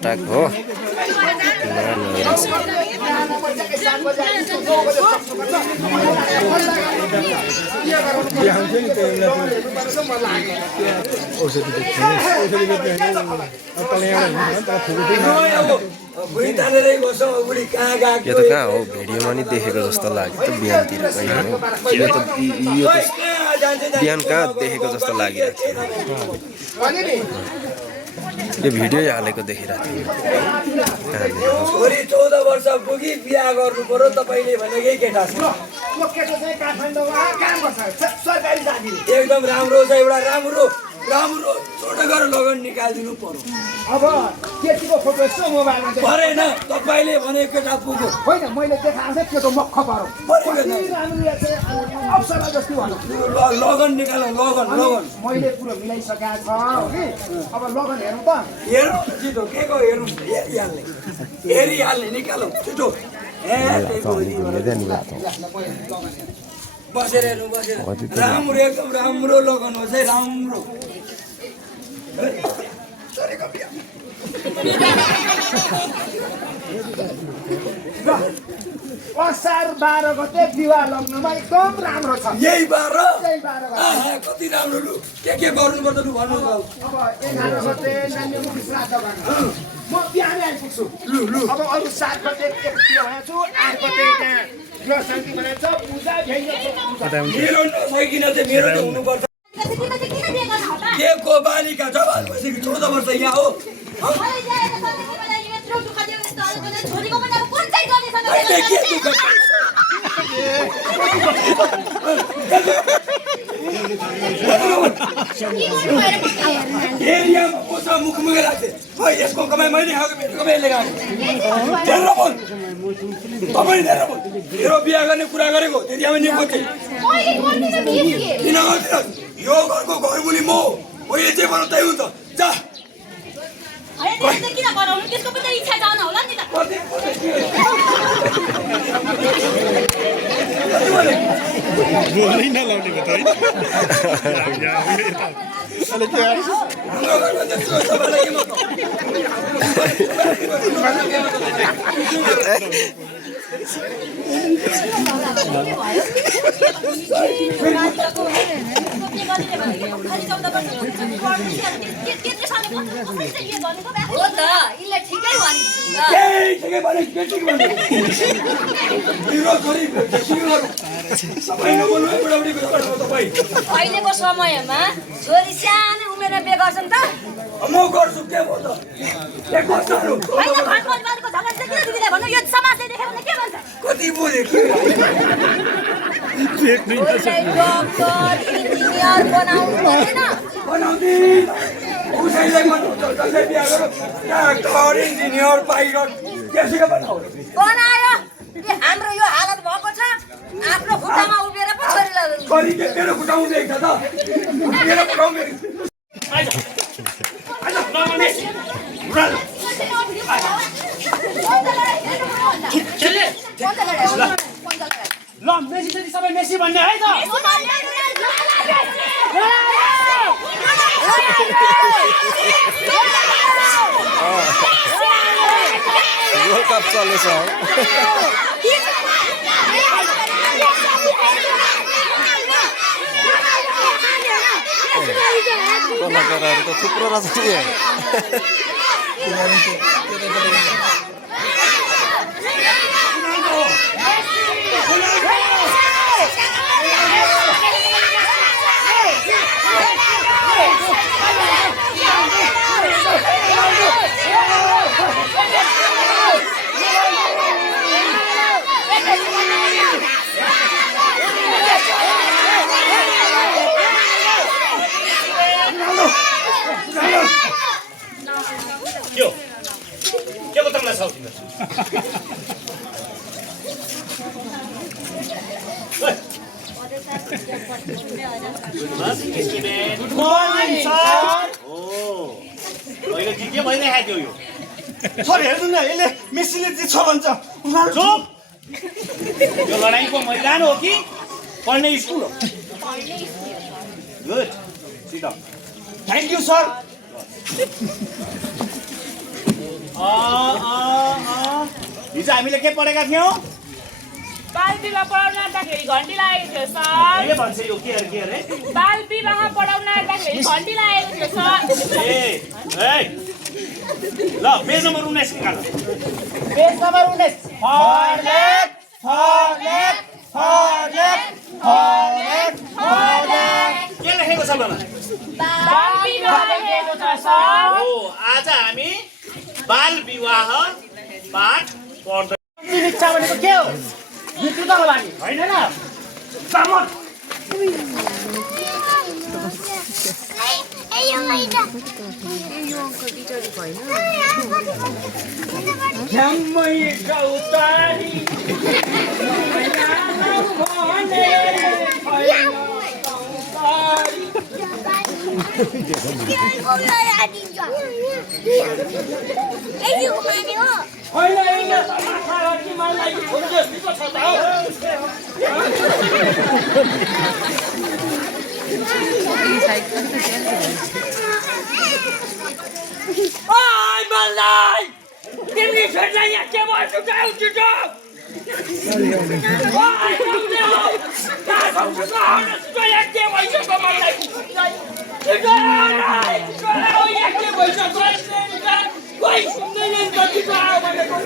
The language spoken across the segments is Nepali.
पटक हो यो त कहाँ हो भिडियोमा नि देखेको जस्तो लाग्यो त बिहानतिर यो त बिहान कहाँ देखेको जस्तो लागिरहेको थियो यो भिडियो हालेको देखिरहेको थियो छोरी 14 वर्ष पुगी बिहा गर्नु पर्यो तपाईले भनेकै केटा छ एकदम राम्रो छ एउटा राम्रो छोटो गरेर लगन निकाल्दिनु पर्यो अब केटीको फोटो यसो मोबाइलमा परेन तपाईले भनेको केटा पुग्यो होइन मैले देखाएको केटो मक्ख पारो परेन अप्सरा जस्तो भन्नु लगन निकाल लगन मैले पुरो मिलाइसकेको छ कि अब लगन हेरौँ त हेर्नु छिटो के को हेर्नु हेरिहाल्ने निकालौ छिटो बसेर हेर्नु बसेर राम्रो एकदम राम्रो लगन हो चाहिँ राम्रो असार 12 गते विवाह लग्नमा एकदम राम्रो छ यही 12 गते कति राम्रो लु के गर्नुपर्छ लु भन्नु अब 11 गते नानीको श्राद्ध गर्नु म बिहानै आइपुग्छु लु अब अरु 7 गते एकतिर भएको छु 8 गते त्यहाँ गृह शान्ति बनाएको छ पूजा मेरो नसकिन चाहिँ मेरो त हुनुपर्छ के को बालिका छ भनेपछि 14 वर्ष यहाँ हो एरियामा पोसा मुखमुखै राख्थे यसको कमाइ मैले खाएको मेरो कमाइ यसले खाएको धेरै बोल तपाईँ धेरै बोल मेरो बिहा गर्ने कुरा गरेको एरियामा नि खोज्थे किन गर्दैन यो घरको घरमुली म हो यो जे भनौँ त्यही हुन्छ जा किन गराउनु त्यसको पनि इच्छा जान होला नि त बोल्नै नलाउने भयो त अहिले के अहिलेको समयमा छोरी सानो उमेरमा बिहे गर्छन् त म गर्छु के भयो त होइन घर परिवारको झगडा चाहिँ किन दिदीलाई भन्नु यो समाजले देख्यो भने के भन्छ कति बोले छोरीलाई डक्टर इन्जिनियर बनाउनु पर्दैन बनाउँदिन उसैले जसले बिहा गरौँ डाक्टर इन्जिनियर पाइलट त्यसैले बनाऊ बनायो हाम्रो यो हालत भएको छ आफ्नो खुट्टामा उभिएर पो छोरीलाई छोरी के मेरो खुट्टाउँ देख्छ त मेरो खुट्टाउँ ल मेसी चाहिँ सबै मेसी भन्ने है त वर्ल्ड कप चलेछ कलाकारहरू त थुप्रो रहेछ के बताउला छ तिम्रो गुड मर्निङ सर ओ अहिले के भइरहेको थियो यो सर हेर्नु न यसले मेसीले जित्छ भन्छ चुप यो लडाईँको मैदान हो कि पढ्ने स्कुल हो good sit thank you sir हिजो हामीले के पढेका थियौँ बाल विवाह पढाउन आउँदाखेरि घन्टी लागेको थियो सर के भन्छ यो के अरे बाल विवाह पढाउन आउँदाखेरि घन्टी लागेको थियो सर ए ल पेज नम्बर 19 निकाल पेज नम्बर 19 फर्लेट के लेखेको छ मलाई बाल विवाह लेखेको छ सर हो आज हामी बाल विवाह पाठ पढ्दै इच्छा भनेको के हो विद्युतको लागि हैन र सामत Ai, malai! Timbri छोड्ला यहाँ के भयो छुटाउ छिटो ai không được ta không được nào tôi यहाँ के भयो छ मलाई छिटो ai oi यहाँ के भयो छ कोही सुन्दैन कति आयो भनेको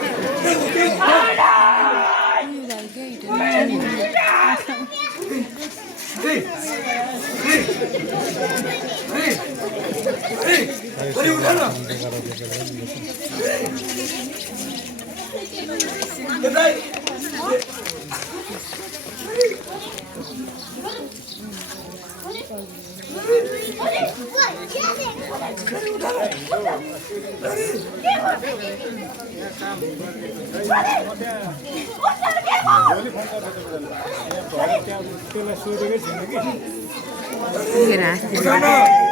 अरे उठा न Gracias.